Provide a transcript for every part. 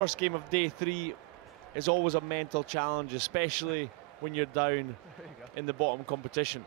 First game of day 3 is always a mental challenge, especially when you're down in the bottom competition.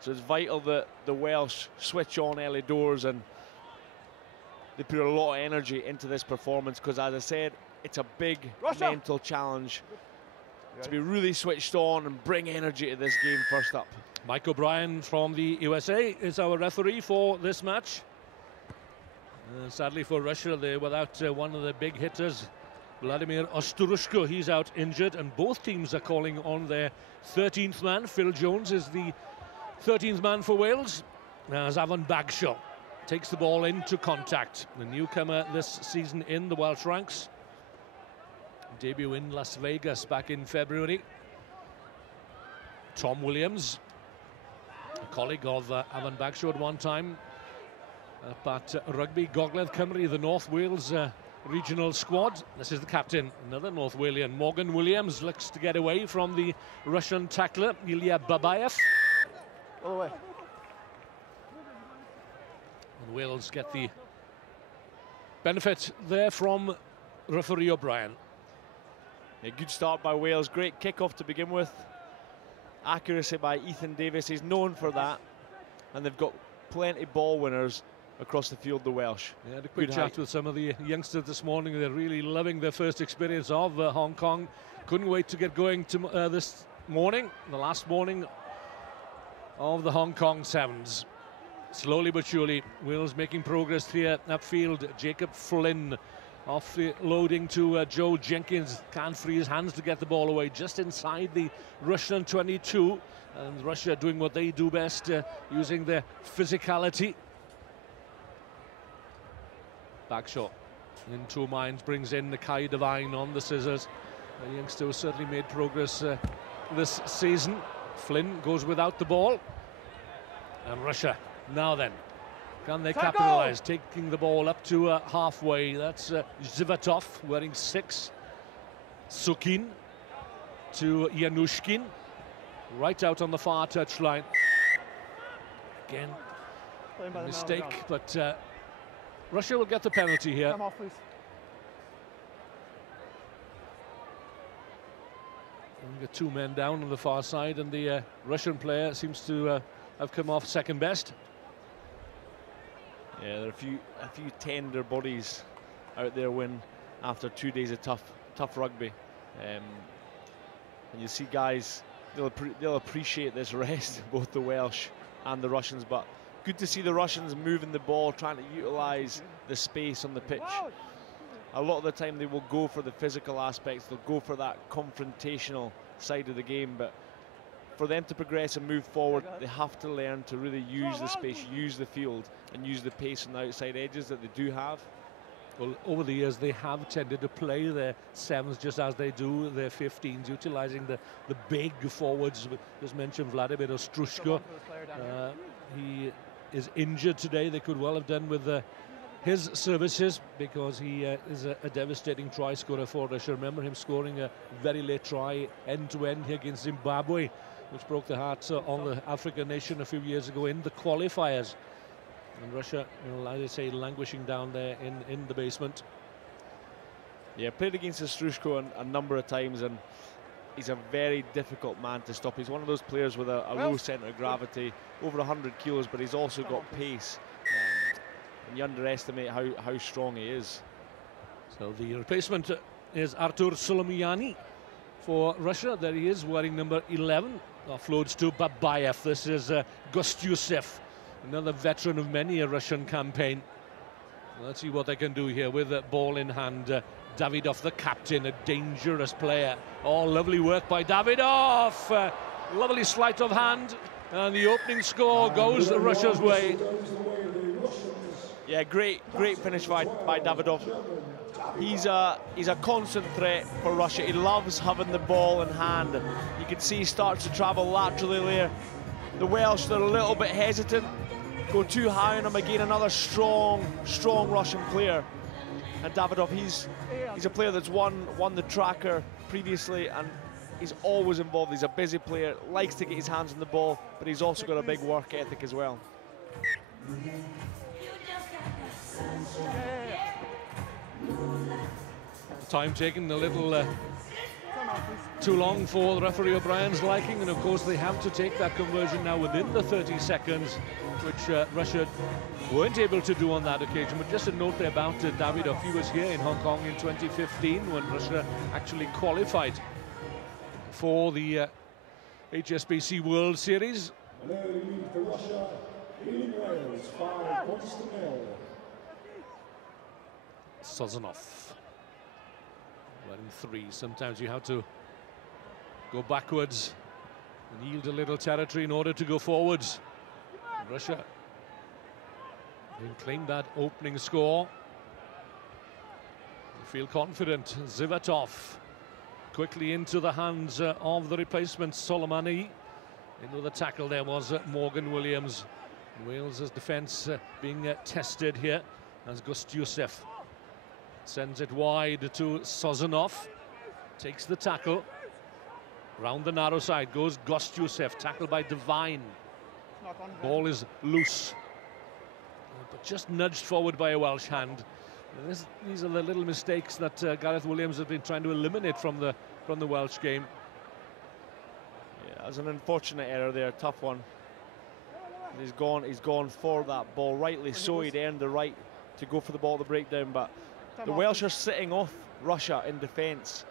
So it's vital that the Welsh switch on early doors and they put a lot of energy into this performance, because as I said, it's a big mental challenge to be really switched on and bring energy to this game first up. Mike O'Brien from the USA is our referee for this match. Sadly for Russia, they're without one of the big hitters, Vladimir Osturushko. He's out injured, and both teams are calling on their 13th man. Phil Jones is the 13th man for Wales, as Afon Bagshaw takes the ball into contact. The newcomer this season in the Welsh ranks. Debut in Las Vegas back in February. Tom Williams, a colleague of Afon Bagshaw at one time up at Rugby, Gogledd Cymru, the North Wales regional squad. This is the captain, another North Walian. Morgan Williams looks to get away from the Russian tackler, Ilya Babayev. All the way. And Wales get the benefit there from referee O'Brien. A good start by Wales, great kickoff to begin with. Accuracy by Ethan Davis, he's known for that. And they've got plenty ball winners across the field, the Welsh. Yeah, had a quick chat with some of the youngsters this morning. They're really loving their first experience of Hong Kong. Couldn't wait to get going to this morning, the last morning of the Hong Kong Sevens. Slowly but surely, Wales making progress here upfield. Jacob Flynn off the loading to Joe Jenkins. Can't free his hands to get the ball away, just inside the Russian 22. And Russia doing what they do best, using their physicality. Bagshaw in two minds, brings in the Kai Devine on the scissors. The youngster has certainly made progress this season. Flynn goes without the ball. And Russia, now then, can they capitalise? Taking the ball up to halfway. That's Zhivatov wearing 6. Sukin to Yanushkin. Right out on the far touchline. Again, a mistake, but Russia will get the penalty here. Come off, please. And we got 2 men down on the far side, and the Russian player seems to have come off second best. Yeah, there are a few tender bodies out there when after 2 days of tough rugby. And you see guys, they'll appreciate this rest, both the Welsh and the Russians, but good to see the Russians moving the ball, trying to utilise the space on the pitch. A lot of the time they will go for the physical aspects, they'll go for that confrontational side of the game, but for them to progress and move forward, they have to learn to really use the space, use the field, and use the pace on the outside edges that they do have. Well, over the years, they have tended to play their 7s just as they do their 15s, utilising the big forwards. Just mentioned Vladimir Ostrushko. He is injured today. They could well have done with his services, because he is a devastating try scorer for Russia. Remember him scoring a very late try end-to-end here against Zimbabwe, which broke the heart on the African nation a few years ago in the qualifiers. And Russia, as I say, languishing down there in the basement. Yeah, played against Ostrushko a number of times, and he's a very difficult man to stop. He's one of those players with a low centre of gravity, over 100 kilos, but he's also got pace. And you underestimate how strong he is. So the replacement is Artur Solomiani for Russia. There he is, wearing number 11. Offloads to Babayev. This is Gostyusev, another veteran of many a Russian campaign. Let's see what they can do here with the ball in hand. Davidov, the captain, a dangerous player. Oh, lovely work by Davidov. Lovely sleight of hand. And the opening score goes Russia's way. Yeah, great finish by Davidov. He's a constant threat for Russia. He loves having the ball in hand. You can see he starts to travel laterally there. The Welsh, they're a little bit hesitant. Go too high on him again. Another strong Russian player. And Davidov, he's a player that's won the tracker previously, and he's always involved. He's a busy player, likes to get his hands on the ball, but he's also got a big work ethic as well. Time taken a little too long for referee O'Brien's liking, and of course they have to take that conversion now within the 30 seconds, which Russia weren't able to do on that occasion. But just a note there about Davidov. He was here in Hong Kong in 2015 when Russia actually qualified for the HSBC World Series. For Russia, leading Wales 5-0. Sozanov. Running three. Sometimes you have to go backwards and yield a little territory in order to go forwards. Russia didn't claim that opening score. They feel confident. Zivatov quickly into the hands of the replacement Soleimani. Into the tackle there was Morgan Williams. Wales' defence being tested here as Gostiusev sends it wide to Sozanov. Takes the tackle. Round the narrow side goes Gostiusev, tackled by Devine. Ball is loose, but just nudged forward by a Welsh hand. These are the little mistakes that Gareth Williams has been trying to eliminate from the Welsh game. Yeah, there's an unfortunate error there, tough one. He's gone for that ball, rightly so. He'd earned the right to go for the ball to break down, but the Welsh are sitting off Russia in defence.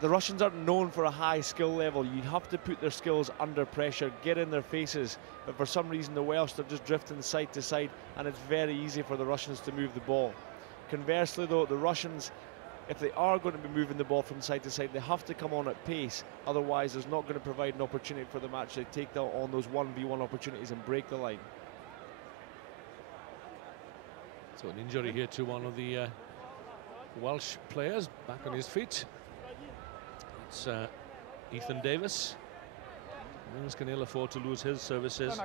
The Russians aren't known for a high skill level. You have to put their skills under pressure, get in their faces, but for some reason the Welsh are just drifting side to side, and it's very easy for the Russians to move the ball. Conversely though, the Russians, if they are going to be moving the ball from side to side, they have to come on at pace, otherwise there's not going to provide an opportunity for them to actually take on those 1v1 opportunities and break the line. So an injury here to one of the Welsh players, back on his feet. It's Ethan Davis. Wales can ill afford to lose his services.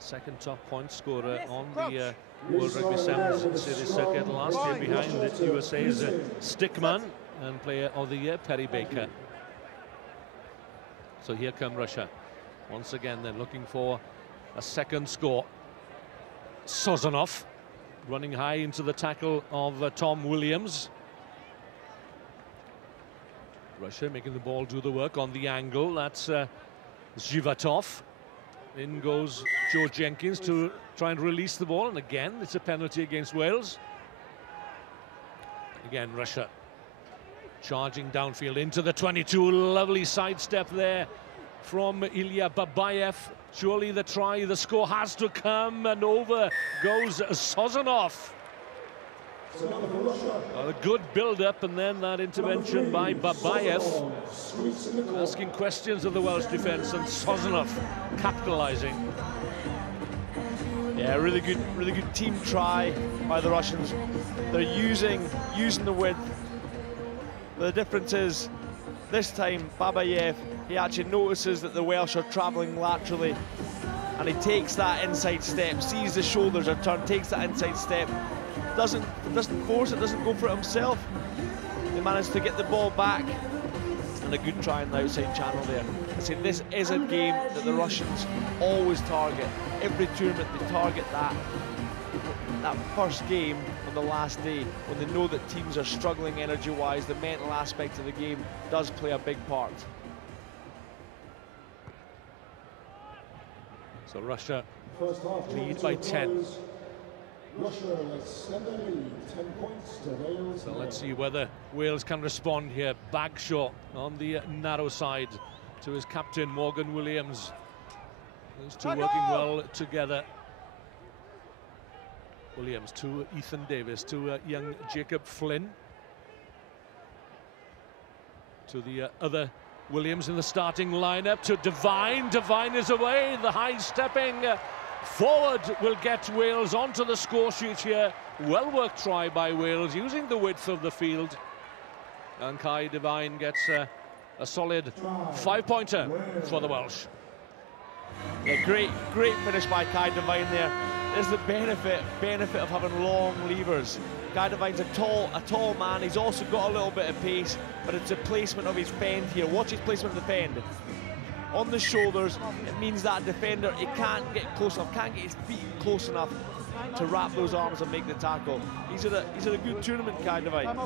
Second top point scorer on the World Rugby Sevens Series circuit last year, behind the USA's Stickman and Player of the Year Perry Baker. So here come Russia. Once again, they're looking for a second score. Sozanov running high into the tackle of Tom Williams. Russia making the ball do the work on the angle. That's Zivatov. In goes Joe Jenkins to try and release the ball, and again it's a penalty against Wales. Again Russia charging downfield into the 22. Lovely sidestep there from Ilya Babayev. Surely the try, the score has to come, and over goes Sozanov. A good build-up, and then that intervention by Babayev, asking questions of the Welsh defence, and Sozanov capitalising. Yeah, really good team try by the Russians. They're using the width. But the difference is, this time Babayev, he actually notices that the Welsh are travelling laterally, and he takes that inside step, sees the shoulders are turned, takes that inside step. Doesn't force it, doesn't go for it himself. They managed to get the ball back, and a good try in the outside channel there. I say this is a game that the Russians always target. Every tournament they target that first game on the last day, when they know that teams are struggling energy-wise. The mental aspect of the game does play a big part. So Russia lead by 10. Russia extend their lead 10 points to Wales. So let's see whether Wales can respond here. Bagshaw on the narrow side to his captain Morgan Williams. Those two working well together. Williams to Ethan Davis, to young Jacob Flynn. To the other Williams in the starting lineup, to Devine. Devine is away, the high stepping forward will get Wales onto the score sheet here. Well worked try by Wales, using the width of the field. And Kai Devine gets a solid 5-pointer for the Welsh. Yeah, great finish by Kai Devine there. There's the benefit of having long levers. Kai Devine's a tall man. He's also got a little bit of pace, but it's the placement of his fend here. Watch his placement of the fend. On the shoulders, it means that defender, he can't get close enough, can't get his feet close enough to wrap those arms and make the tackle. He's at a good tournament, Kai Devine.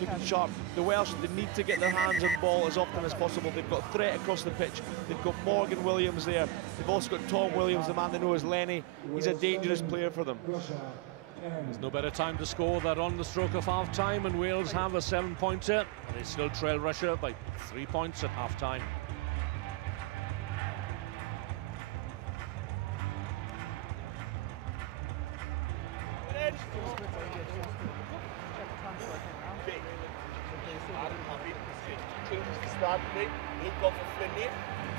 Looking sharp. The Welsh, they need to get their hands on ball as often as possible. They've got threat across the pitch. They've got Morgan Williams there. They've also got Tom Williams, the man they know as Lenny. He's a dangerous player for them. There's no better time to score than on the stroke of half-time, and Wales have a 7-pointer. They still trail Russia by 3 points at half-time. Luke off for Flinney,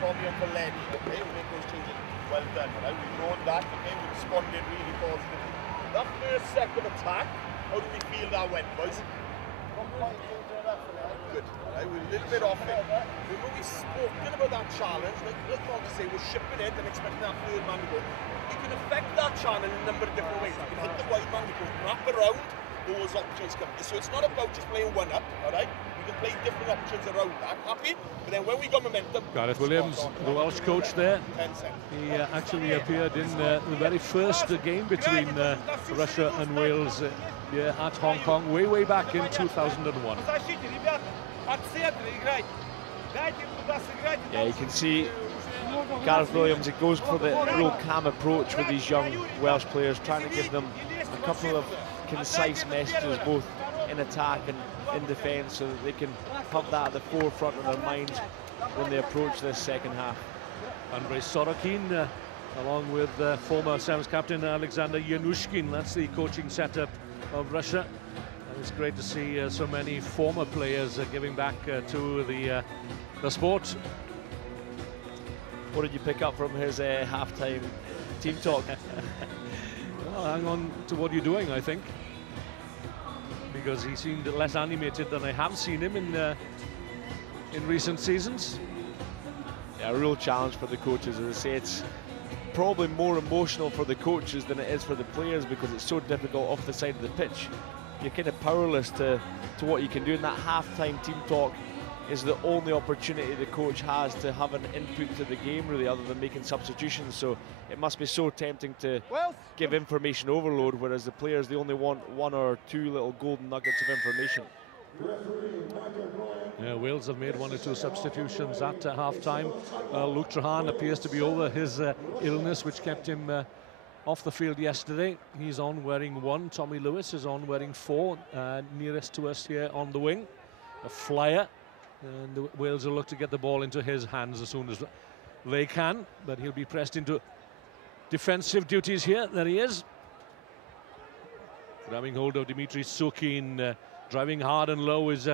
Tommy on for Lenny, okay, we make those changes, well done, right? We wrote that, okay, we responded really positively. That first second attack, how do we feel that went, boys? Good, right, we're a little bit off it. Remember we've spoken about that challenge, like, let's not to say we're shipping it and expecting that third man to go. We can affect that challenge in a number of different ways. We can hit the wide man, we can wrap around, those options come. So it's not about just playing one up, alright? We can play different options around that, happy? But then when we got momentum... Gareth Williams, the Welsh coach there, he actually appeared in the very first game between Russia and Wales at Hong Kong, way back in 2001. Yeah, you can see Gareth Williams, it goes for the real calm approach with these young Welsh players, trying to give them a couple of concise messages, both in attack and in defence, so that they can have that at the forefront of their minds when they approach this second half. Andrei Sorokin, along with former Sevens captain Alexander Yanushkin, that's the coaching setup of Russia. And it's great to see so many former players giving back to the sport. What did you pick up from his half-time team talk? Well, hang on to what you're doing, I think, because he seemed less animated than I have seen him in recent seasons. Yeah, a real challenge for the coaches. As I say, it's probably more emotional for the coaches than it is for the players, because it's so difficult off the side of the pitch. You're kind of powerless to what you can do, and that half-time team talk is the only opportunity the coach has to have an input to the game, really, other than making substitutions. So it must be so tempting to give information overload, whereas the players, they only want 1 or 2 little golden nuggets of information. Yeah, Wales have made 1 or 2 substitutions at half-time. Luke Trahan appears to be over his illness, which kept him off the field yesterday. He's on wearing 1. Tommy Lewis is on wearing 4, nearest to us here on the wing. A flyer. And the Wales will look to get the ball into his hands as soon as they can, but he'll be pressed into defensive duties here. There he is, grabbing hold of Dmitry Sukin. Driving hard and low is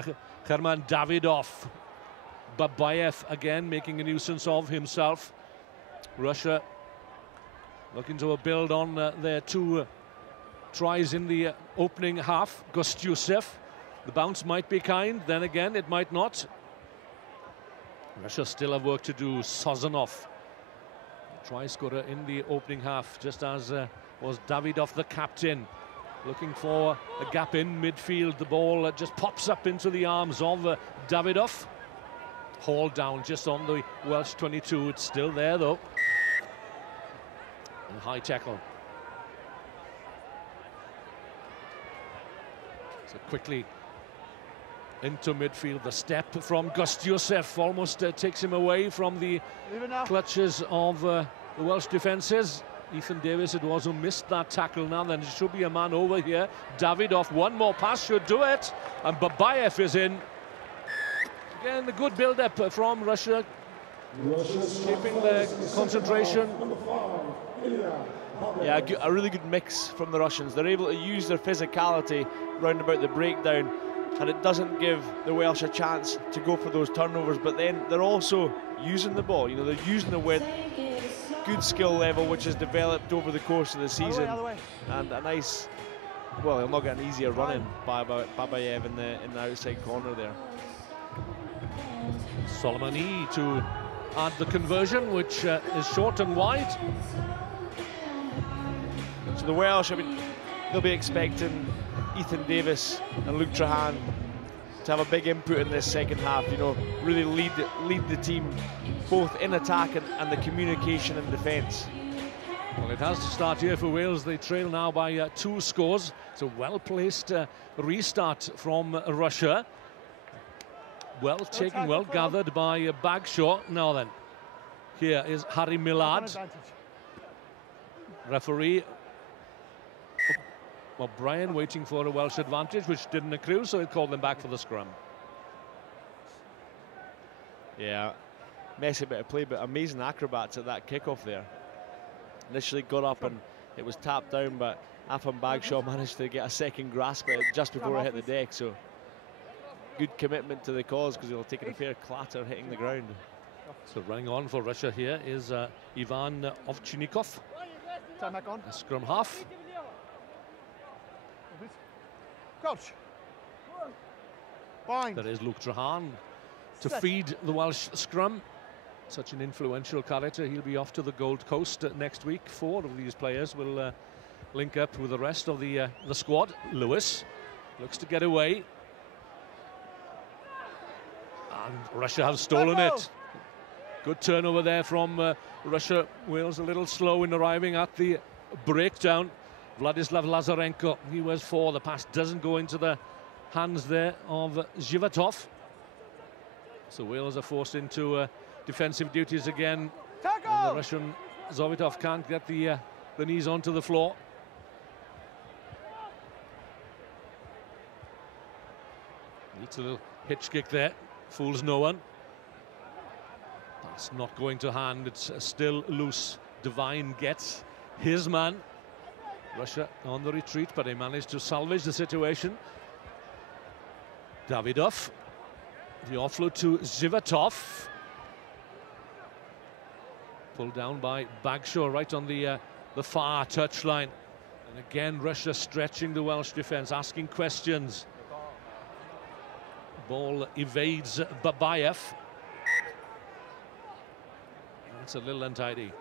Herman Davidov. Babayev again making a nuisance of himself. Russia looking to build on their 2 tries in the opening half. Gostyusev, the bounce might be kind, then again it might not. Russia still have work to do. Sozanov, try scorer in the opening half, just as was Davidov, the captain. Looking for a gap in midfield. The ball just pops up into the arms of Davidov. Hauled down just on the Welsh 22. It's still there though. And high tackle. So quickly into midfield. The step from Gostyusev almost takes him away from the clutches of the Welsh defences. Ethan Davis, it was, who missed that tackle. Now then, it should be a man over here. Davidov, 1 more pass should do it, and Babayev is in. Again, the good build-up from Russia, keeping the concentration. Yeah, a really good mix from the Russians. They're able to use their physicality round about the breakdown, and it doesn't give the Welsh a chance to go for those turnovers, but then they're also using the ball. You know, they're using it with good skill level, which has developed over the course of the season, and a nice, well, he'll not get an easier run in by Babayev in the outside corner there. Solomon to add the conversion, which is short and wide. So the Welsh, I mean, they'll be expecting Ethan Davis and Luke Trahan to have a big input in this second half, you know, really lead the team both in attack and the communication and defence. Well, it has to start here for Wales. They trail now by 2 scores. It's a well-placed restart from Russia. Well taken, well gathered by Bagshaw. Now then, here is Harry Millard. Referee O'Brien waiting for a Welsh advantage, which didn't accrue, so he called them back for the scrum. Yeah, messy bit of play, but amazing acrobats at that kickoff there. Initially got up and it was tapped down, but Afam Bagshaw managed to get a second grasp at it just before it hit the deck. So good commitment to the cause, because he'll take a fair clatter hitting the ground. So running on for Russia here is Ivan Ovchinnikov, a scrum half. Crouch. Bind. There is Luke Trahan to feed the Welsh scrum. Such an influential character. He'll be off to the Gold Coast next week. 4 of these players will link up with the rest of the squad. Lewis looks to get away. And Russia have stolen it. Good turnover there from Russia. Wales a little slow in arriving at the breakdown. Vladislav Lazarenko, he was 4. The pass doesn't go into the hands there of Zhivatov. So Wales are forced into defensive duties again. And the Russian Zovitov can't get the knees onto the floor. Needs a little hitch kick there. Fools no one. That's not going to hand. It's still loose. Devine gets his man. Russia on the retreat, but they managed to salvage the situation. Davidov. The offload to Zhivatov. Pulled down by Bagshaw right on the far touchline. And again, Russia stretching the Welsh defence, asking questions. Ball evades Babayev. That's a little untidy.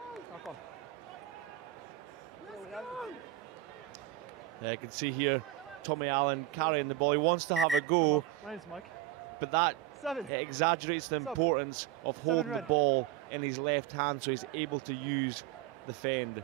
Yeah, I can see here Tommy Allen carrying the ball. He wants to have a go, but that exaggerates the importance of holding the ball in his left hand, so he's able to use the fend.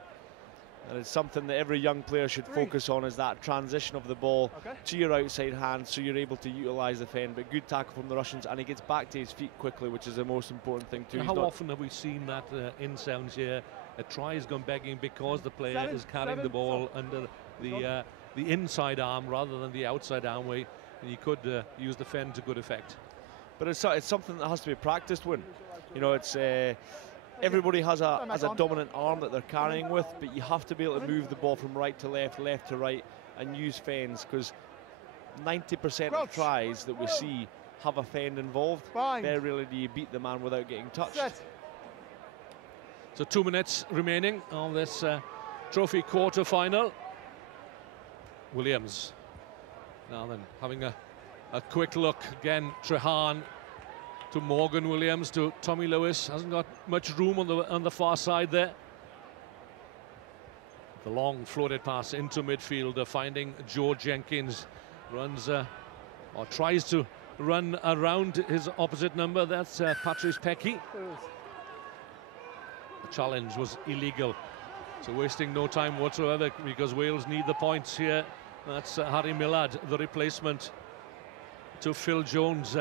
And it's something that every young player should focus on, is that transition of the ball to your outside hand, so you're able to utilise the fend. But good tackle from the Russians, and he gets back to his feet quickly, which is the most important thing too. How often have we seen that in sounds here? A try has gone begging because the player is carrying the ball under the inside arm rather than the outside arm way, and you could use the fend to good effect. But it's something that has to be practiced. When you know, it's everybody has a dominant arm that they're carrying with, but you have to be able to move the ball from right to left, left to right, and use fends, because 90% of tries that we see have a fend involved. Very rarely do you beat the man without getting touched. So 2 minutes remaining on this trophy quarter-final. Williams now then having a quick look again. Trahan to Morgan Williams to Tommy Lewis. Hasn't got much room on the far side there. The long floated pass into midfield, finding Joe Jenkins. Runs or tries to run around his opposite number. That's Patrice Pecky. The challenge was illegal, so wasting no time whatsoever, because Wales need the points here. That's Harry Millard, the replacement to Phil Jones,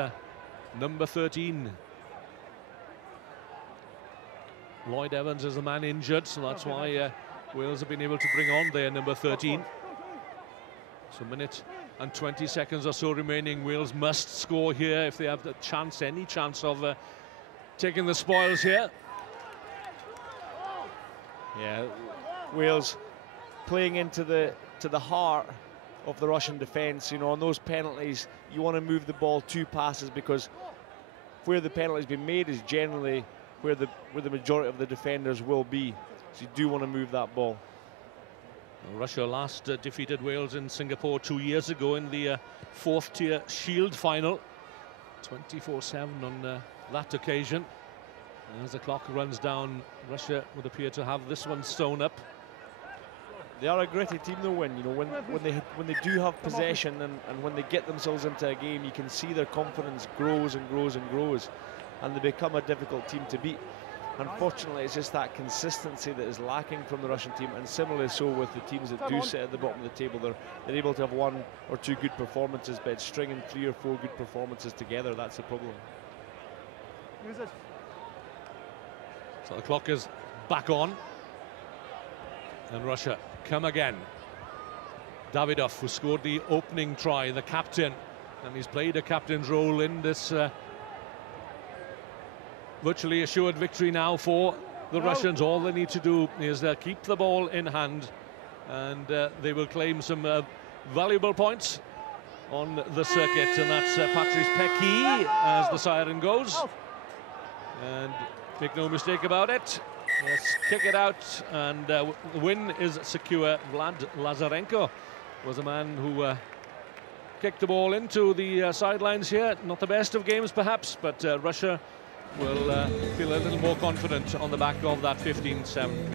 number 13. Lloyd Evans is the man injured, so that's why Wales have been able to bring on their number 13. So a minute and 20 seconds or so remaining. Wales must score here if they have the chance, any chance of taking the spoils here. Yeah, Wales playing into the heart of the Russian defence. You know, on those penalties, you want to move the ball 2 passes, because where the penalty's been made is generally where the majority of the defenders will be. So you do want to move that ball. Russia last defeated Wales in Singapore 2 years ago in the 4th tier Shield final. 24-7 on that occasion. And as the clock runs down, Russia would appear to have this one sewn up. They are a gritty team though, you know, when they do have possession and when they get themselves into a game, you can see their confidence grows and grows and grows, and they become a difficult team to beat. Unfortunately, it's just that consistency that is lacking from the Russian team, and similarly so with the teams that do sit at the bottom of the table. They're able to have 1 or 2 good performances, but stringing 3 or 4 good performances together, that's the problem. Use it. So the clock is back on, and Russia come again. Davidov, who scored the opening try, the captain, and he's played a captain's role in this virtually assured victory now for the Russians. All they need to do is keep the ball in hand, and they will claim some valuable points on the circuit. And that's Patrice Peki as the siren goes. And make no mistake about it, let's kick it out, and the win is secure. Vlad Lazarenko was a man who kicked the ball into the sidelines here. Not the best of games perhaps, but Russia will feel a little more confident on the back of that 15-7.